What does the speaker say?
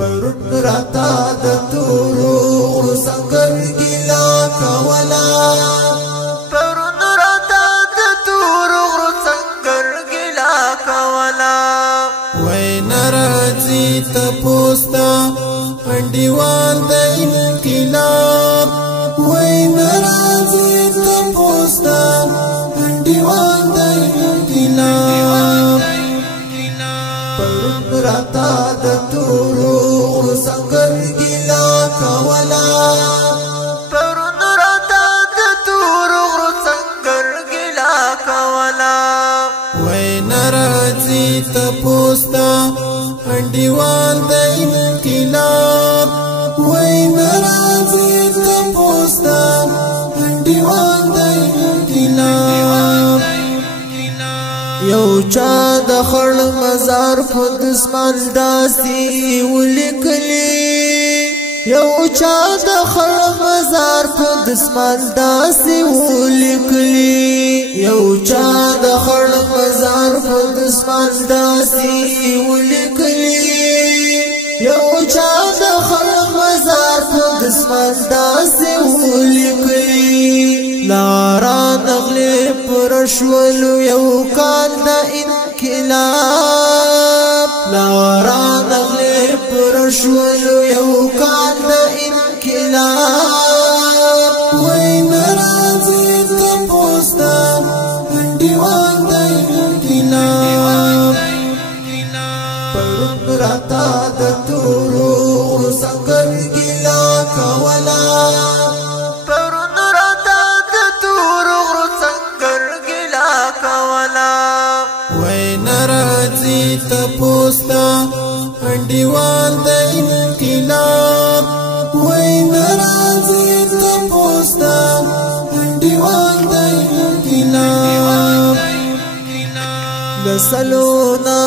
پرون راتا د تورو سنگر ګلا کولا پرون راتا د تورو سنگر ګلا کولا وای ناراضي ته پوستا انډیوال د انقلاب وای ناراضي ته پوستا انډیوال د انقلاب پرون راتا د تورو سنگر ګلا کولا پرون راتا د تورو سنگر ګلا کولا وای ناراضي ته پوستا انډیوال د انقلاب وای ناراضي ته پوستا انډیوال د انقلاب یو چا د خړ مزار په دسمال داسي ولیکلی یو چا د خړ مزار په دسمال داسي ولیکلی یو چا د خړ مزار په دسمال داسي ولیکلی یو چا د خړ مزار په دسمال داسي ولیکلی لارا نغلی پرشولو یو کال دا انقلاب لارا نغلی پرشولو یو کال دا انقلاب وی ناراضی تا پوستا انڈیوان دا انقلاب پرون راتا دا تورو سنگر گلا کولا ته پوستا انډیوال د انقلاب وای ناراضي ته پوستا انډیوال د انقلاب لسلونا